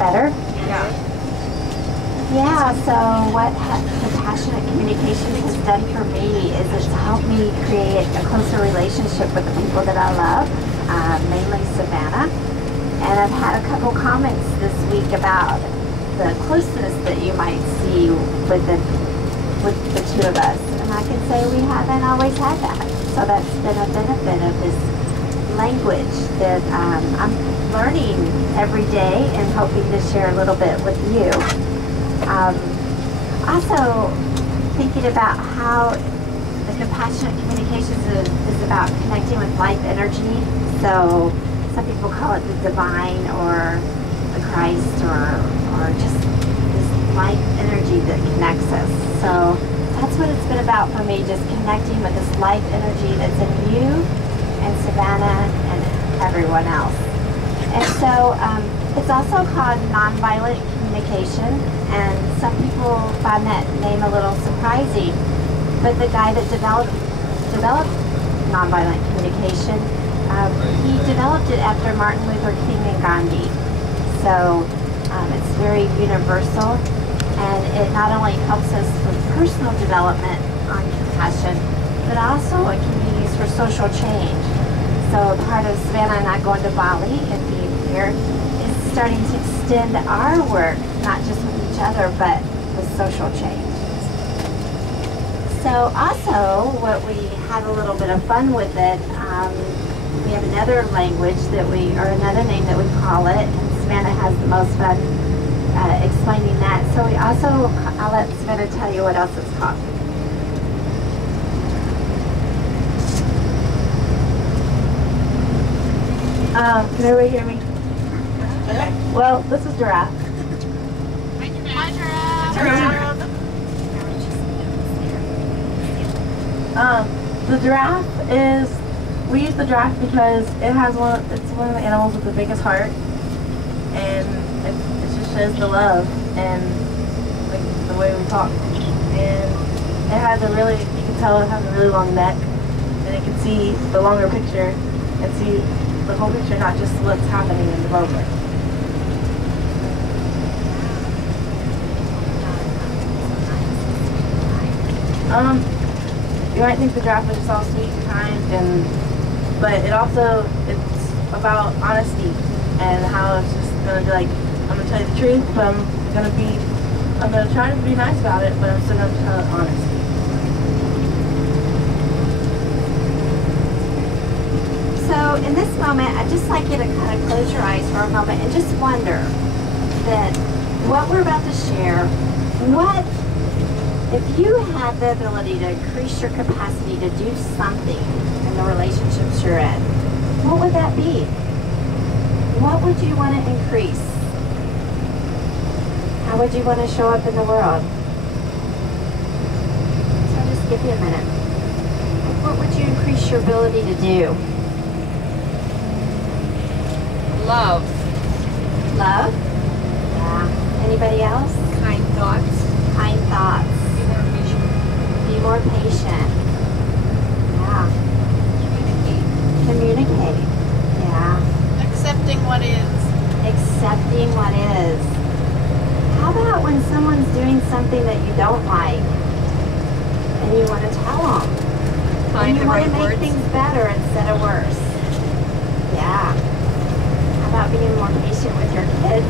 Better? Yeah. Yeah, so what compassionate communication has done for me is it's helped me create a closer relationship with the people that I love, mainly Savannah. And I've had a couple comments this week about the closeness that you might see with the two of us. And I can say we haven't always had that. So that's been a benefit of this language that I'm learning every day and hoping to share a little bit with you. Also thinking about how the compassionate communications is about connecting with life energy. So some people call it the divine or the Christ or just this life energy that connects us. So that's what it's been about for me, just connecting with this life energy that's in you and Savannah and everyone else. And so it's also called nonviolent communication, and some people find that name a little surprising, but the guy that developed nonviolent communication, he developed it after Martin Luther King and Gandhi. So it's very universal, and it not only helps us with personal development on compassion, but also it can be used for social change. So part of Savannah and I going to Bali and being here is starting to extend our work, not just with each other, but with social change. So also, what we have a little bit of fun with it, we have another language that or another name that we call it, and Savannah has the most fun explaining that. So we also, I'll let Savannah tell you what else it's called. Can everybody hear me? Okay. Well, this is giraffe. Hi, Giraffe. The giraffe is, we use the giraffe because it's one of the animals with the biggest heart, and it just shows the love and like the way we talk. And it has a really, you can tell it has a really long neck, and it can see the longer picture and see the whole picture, not just what's happening in the moment. You might think the giraffe is just all sweet and kind, but it's about honesty and how it's just gonna be like, I'm gonna tell you the truth, but I'm gonna try to be nice about it, but I'm still gonna tell it honestly. So in this moment, I'd just like you to kind of close your eyes for a moment and just wonder that what we're about to share, if you had the ability to increase your capacity to do something in the relationships you're in, what would that be? What would you want to increase? How would you want to show up in the world? So I'll just give you a minute. What would you increase your ability to do? Love. Love? Yeah. Anybody else? Kind thoughts. Kind thoughts. Be more patient. Be more patient. Yeah. Communicate. Yeah. Accepting what is. Accepting what is. How about when someone's doing something that you don't like and you want to tell them? Find and you the want right to make words. things better instead of worse. Yeah. How about being more patient with your kids?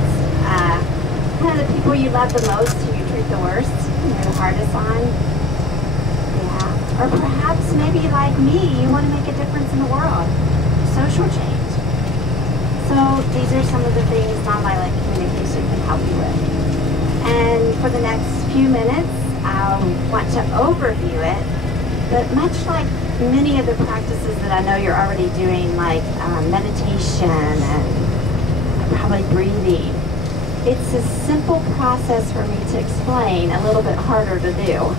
Kind of the people you love the most who you treat the worst, you're the hardest on. Yeah. Or perhaps maybe like me, you want to make a difference in the world. Social change. So these are some of the things nonviolent communication can help you with. And for the next few minutes, I want to overview it, but much like many of the practices that I know you're already doing, like meditation and probably breathing, it's a simple process for me to explain, a little bit harder to do.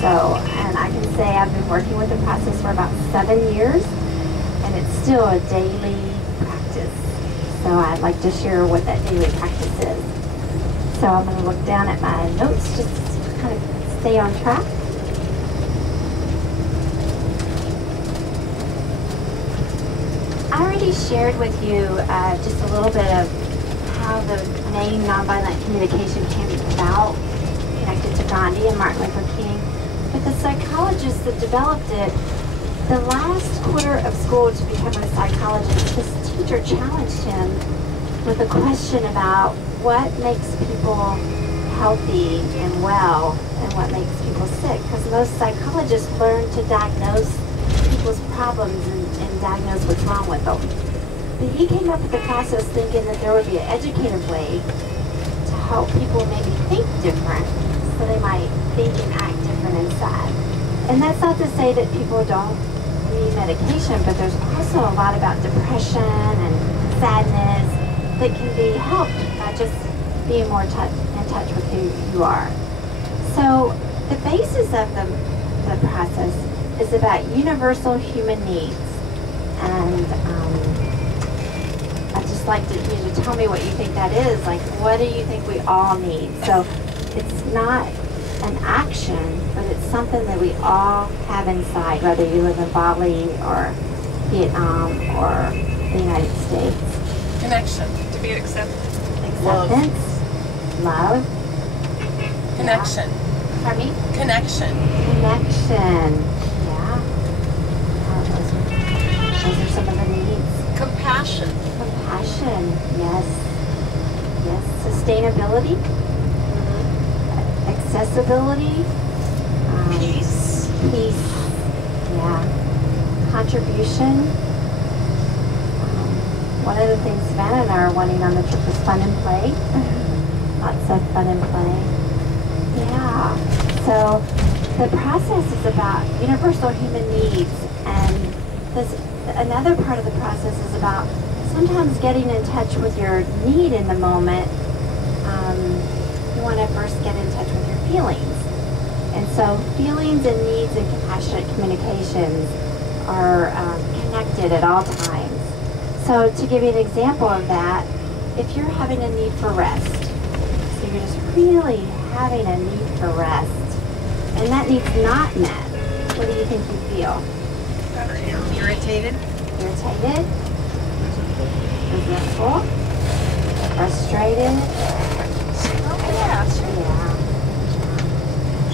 So, and I can say I've been working with the process for about 7 years, and it's still a daily practice. So I'd like to share what that daily practice is. So I'm going to look down at my notes just to kind of stay on track. I already shared with you just a little bit of how the name nonviolent communication came about, connected to Gandhi and Martin Luther King. But the psychologist that developed it, the last quarter of school to become a psychologist, his teacher challenged him with a question about what makes people healthy and well and what makes people sick. Because most psychologists learn to diagnose people's problems and diagnose what's wrong with them. But he came up with the process thinking that there would be an educative way to help people maybe think different, so they might think and act different inside. And that's not to say that people don't need medication, but there's also a lot about depression and sadness that can be helped by just being more in touch with who you are. So the basis of the process is about universal human needs. And I'd just like you to tell me what you think that is. Like, what do you think we all need? So it's not an action, but it's something that we all have inside, whether you live in Bali or Vietnam or the United States. Connection. To be accepted. Acceptance, love, Connection. yeah. Pardon me? Connection. Connection, yeah. Those are some of the needs. Compassion. Compassion, yes. Yes, sustainability, accessibility, Peace. peace, yeah. Contribution. One of the things Savannah and I are wanting on the trip is fun and play. Lots of fun and play. Yeah. So the process is about universal human needs, and another part of the process is about sometimes getting in touch with your need in the moment. You want to first get in touch with your feelings. And so feelings and needs and compassionate communications are connected at all times. So to give you an example of that, if you're having a need for rest, so you're just really having a need for rest, and that need's not met, what do you think you feel? Irritated. Irritated? Resentful? Frustrated? Oh, yeah. Yeah.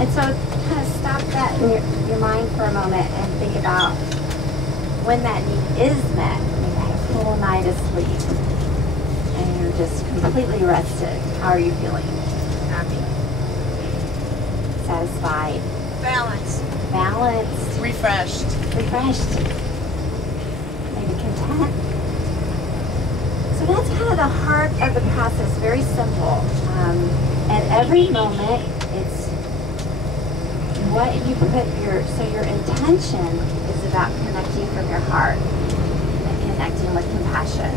And so kind of stop that in your mind for a moment and think about when that need is met. You've had a full night of sleep and you're just completely rested. How are you feeling? Happy. Satisfied? Balanced. Balanced? Refreshed. Refreshed? Maybe content? So that's kind of the heart of the process, very simple. At every moment, it's what you put so your intention is about connecting from your heart and connecting with compassion.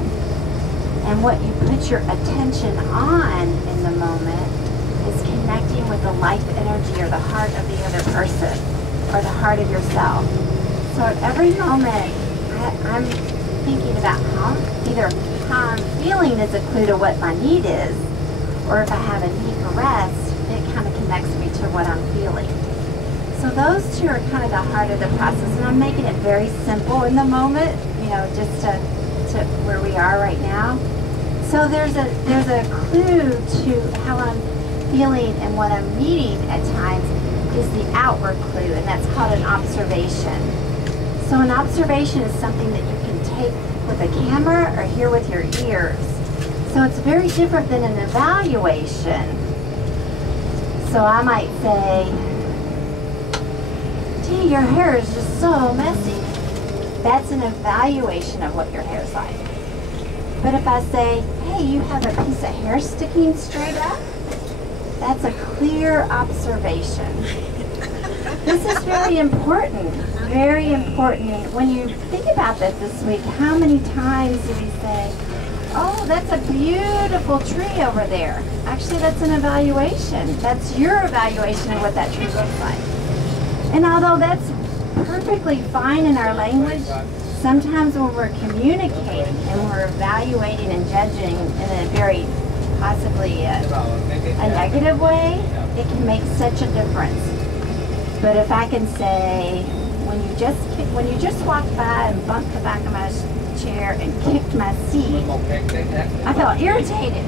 And what you put your attention on in the moment is connecting with the life energy or the heart of the other person or the heart of yourself. So at every moment, I'm thinking about either how I'm feeling is a clue to what my need is, or if I have a need for rest, it kind of connects me to what I'm feeling. So those two are kind of the heart of the process, and I'm making it very simple in the moment, just to where we are right now. So there's a clue to how I'm feeling and what I'm needing at times is the outward clue, and that's called an observation. So an observation is something that you can take with a camera or hear with your ears. So it's very different than an evaluation. So I might say, gee, your hair is just so messy. That's an evaluation of what your hair's like. But if I say, hey, you have a piece of hair sticking straight up, that's a clear observation. This is very important, very important. When you think about this week, how many times do we say, oh, that's a beautiful tree over there? Actually, that's an evaluation. That's your evaluation of what that tree looks like. And although that's perfectly fine in our language, sometimes when we're communicating and we're evaluating and judging in a very possibly a negative way, it can make such a difference. But if I can say, when you just walked by and bumped the back of my chair and kicked my seat, I felt irritated.